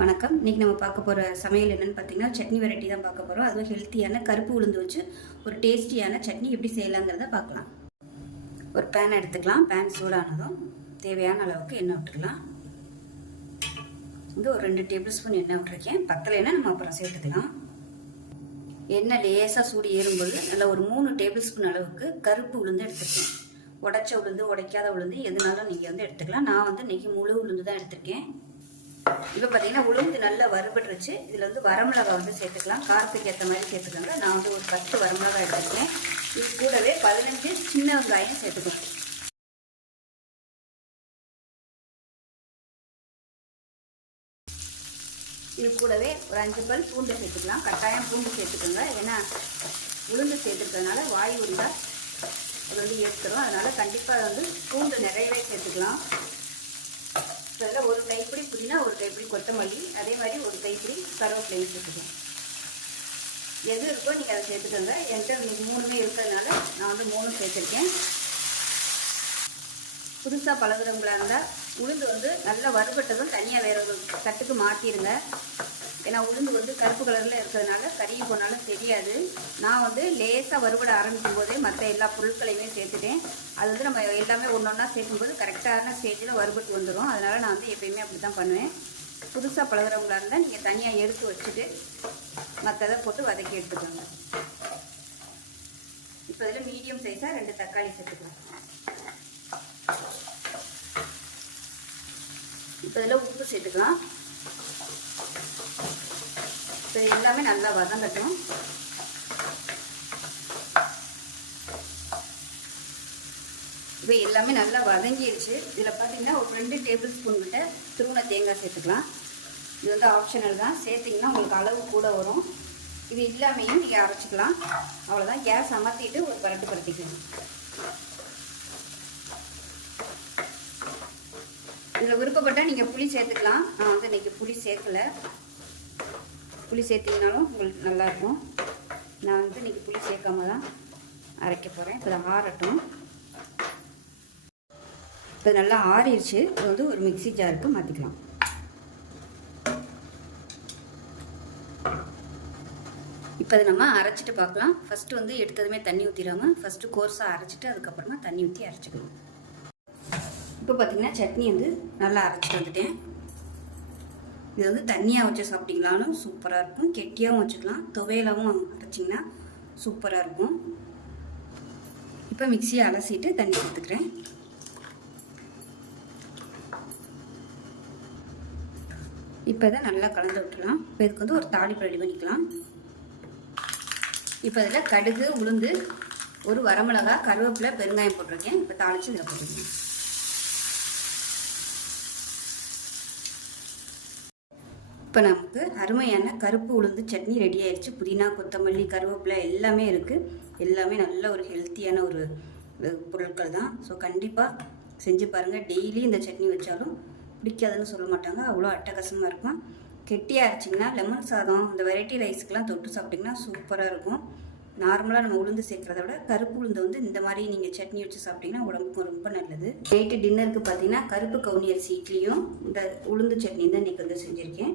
வணக்கம். இன்றைக்கி நம்ம பார்க்க போகிற சமையல் என்னென்னு பார்த்தீங்கன்னா சட்னி வெரைட்டி தான் பார்க்க போகிறோம் அதுவும் ஹெல்த்தியான கருப்பு உளுந்து வச்சு ஒரு டேஸ்டியான சட்னி எப்படி செய்யலாங்கிறத பார்க்கலாம். ஒரு பேன் எடுத்துக்கலாம். பேன் சூடானதும் தேவையான அளவுக்கு எண்ணெய் விட்டுக்கலாம் வந்து ஒரு ரெண்டு டேபிள் ஸ்பூன் எண்ணெய் விட்டுருக்கேன். பத்தலைன்னா நம்ம அப்புறம் சேர்த்துக்கலாம். எண்ணெய் லேசாக சூடு ஏறும்போது நல்லா ஒரு மூணு டேபிள் ஸ்பூன் அளவுக்கு கருப்பு உளுந்து எடுத்துருக்கேன் உடைச்ச உளுந்து உடைக்காத உளுந்து எதுனாலும் நீங்கள் வந்து எடுத்துக்கலாம். நான் வந்து இன்றைக்கி முழு உளுந்து தான் எடுத்திருக்கேன். இப்போ பார்த்தீங்கன்னா உளுந்து நல்லா வறுபட்டுருச்சு. இதில் வந்து வரமிளகா வந்து சேர்த்துக்கலாம். காரத்துக்கு ஏற்ற மாதிரி சேர்த்துக்கோங்க. நான் வந்து ஒரு பத்து வரமிளகா எடுத்துருக்கேன் இது கூடவே பதினஞ்சு சின்ன வெங்காயம் சேர்த்துக்கணும் இது கூடவே ஒரு அஞ்சு பல் பூண்டு சேர்த்துக்கலாம். கட்டாயம் பூண்டு சேர்த்துக்கோங்க. ஏன்னா உளுந்து சேர்த்துக்கிறதுனால வாய் உருண்டா அது வந்து ஏற்றுக்கிறோம் அதனால் கண்டிப்பாக வந்து பூண்டு நிறையவே சேர்த்துக்கலாம். அதில் ஒரு கைப்பிடி புதினா ஒரு கைப்பிடி கொத்தமல்லி அதே மாதிரி ஒரு கைப்பிடி கருவேப்பிலையும் சேர்த்துக்கலாம் எது இருக்கோ நீங்கள் அதை சேர்த்துக்கோங்க. என்கிட்ட இன்னைக்கு மூணுமே இருக்கிறதுனால நான் வந்து மூணும் சேர்த்துருக்கேன். புதுசாக பழகுறவங்களா இருந்தால் உளுந்து வந்து நல்லா வறுபட்டதும் தனியாக வேறு ஒரு தட்டுக்கு மாற்றிடுங்க ஏன்னா உளுந்து வந்து கருப்பு கலரில் இருக்கிறதுனால கறியும் போனாலும் தெரியாது. நான் வந்து லேசாக வறுபட ஆரம்பிக்கும் போதே மற்ற எல்லா பொருட்களையுமே சேர்த்துட்டேன். அது வந்து நம்ம எல்லாமே ஒன்று ஒன்றா சேர்க்கும்போது கரெக்டான ஸ்டேஜில் வறுபட்டு வந்துடும் அதனால் நான் வந்து எப்பயுமே அப்படி தான் பண்ணுவேன். புதுசாக பழகுறவங்களா இருந்தால் நீங்கள் தனியாக எடுத்து வச்சுட்டு மற்றதை போட்டு வதக்கி எடுத்துக்கோங்க. இப்போ இதில் மீடியம் சைஸாக ரெண்டு தக்காளி சேர்த்துக்கலாம். இப்போ இதில் உப்பு சேர்த்துக்கலாம். இப்போ எல்லாமே நல்லா வதங்கட்டும். இப்போ எல்லாமே நல்லா வதங்கிடுச்சு இதில் பார்த்தீங்கன்னா ஒரு ரெண்டு டேபிள் ஸ்பூன் கிட்ட திருவண்ண தேங்காய் சேர்த்துக்கலாம். இது வந்து ஆப்ஷனல் தான். சேர்த்திங்கன்னா உங்களுக்கு அளவு கூட வரும். இது இல்லாமையும் நீங்கள் அரைச்சிக்கலாம். அவ்வளோதான் கேஸ் அமர்த்திட்டு ஒரு பரட்டு பரட்டிக்கலாம் இதில் விருப்பப்பட்டால் நீங்கள் புளி சேர்த்துக்கலாம். நான் வந்து இன்றைக்கி புளி சேர்க்கலை. புளி சேர்த்திங்கனாலும் உங்களுக்கு நல்லாயிருக்கும். நான் வந்து இன்றைக்கி புளி சேர்க்காம தான் அரைக்க போகிறேன் இப்போ ஆறட்டும். இப்போ நல்லா ஆறிடுச்சு. இது வந்து ஒரு மிக்சி ஜாருக்கு மாற்றிக்கலாம் இப்போ அதை நம்ம அரைச்சிட்டு பார்க்கலாம். ஃபஸ்ட்டு வந்து எடுத்ததுமே தண்ணி ஊற்றிடாமல் ஃபஸ்ட்டு கோர்ஸாக அரைச்சிட்டு அதுக்கப்புறமா தண்ணி ஊற்றி அரைச்சிக்கணும் இப்போ பார்த்தீங்கன்னா சட்னி வந்து நல்லா அரைச்சிட்டு வந்துட்டேன். இது வந்து தண்ணியாக வச்சு சாப்பிட்டீங்களாலும் சூப்பராக இருக்கும். கெட்டியாகவும் வச்சுக்கலாம். துவையலாகவும் அரைச்சிங்கன்னா சூப்பராக இருக்கும். இப்போ மிக்சியை அலசிட்டு தண்ணி எடுத்துக்கிறேன் இப்போ இதை நல்லா கலந்து விட்டுலாம் இப்போ இதுக்கு வந்து ஒரு தாளிப்பு ரெடி பண்ணிக்கலாம். இப்போ இதில் கடுகு உளுந்து ஒரு வரமிளகா கருவேப்பிலை பெருங்காயம் போட்டிருக்கேன். இப்போ தாளித்து இதில் போட்டுருக்கேன் இப்போ நமக்கு அருமையான கருப்பு உளுந்து சட்னி ரெடி ஆயிடுச்சு புதினா கொத்தமல்லி கருவேப்பிலை எல்லாமே இருக்குது எல்லாமே நல்ல ஒரு ஹெல்த்தியான ஒரு பொருட்கள் தான். ஸோ கண்டிப்பாக செஞ்சு பாருங்கள் டெய்லி இந்த சட்னி வச்சாலும் பிடிக்காதுன்னு சொல்ல மாட்டாங்க. அவ்வளோ அட்டகாசமாக இருக்கும். கெட்டியாக அரைச்சிங்கன்னா லெமன் சாதம் இந்த வெரைட்டி ரைஸுக்கெலாம் தொட்டு சாப்பிட்டிங்கன்னா சூப்பராக இருக்கும். நார்மலாக நம்ம உளுந்து சேர்க்குறத விட கருப்பு உளுந்து வந்து இந்த மாதிரி நீங்கள் சட்னி வச்சு சாப்பிட்டிங்கன்னா உடம்புக்கும் ரொம்ப நல்லது. நைட்டு டின்னருக்கு பார்த்தீங்கன்னா கருப்பு கவுனி அரிசி இட்லியும் இந்த உளுந்து சட்னி தான் இன்றைக்கி வந்து செஞ்சுருக்கேன்.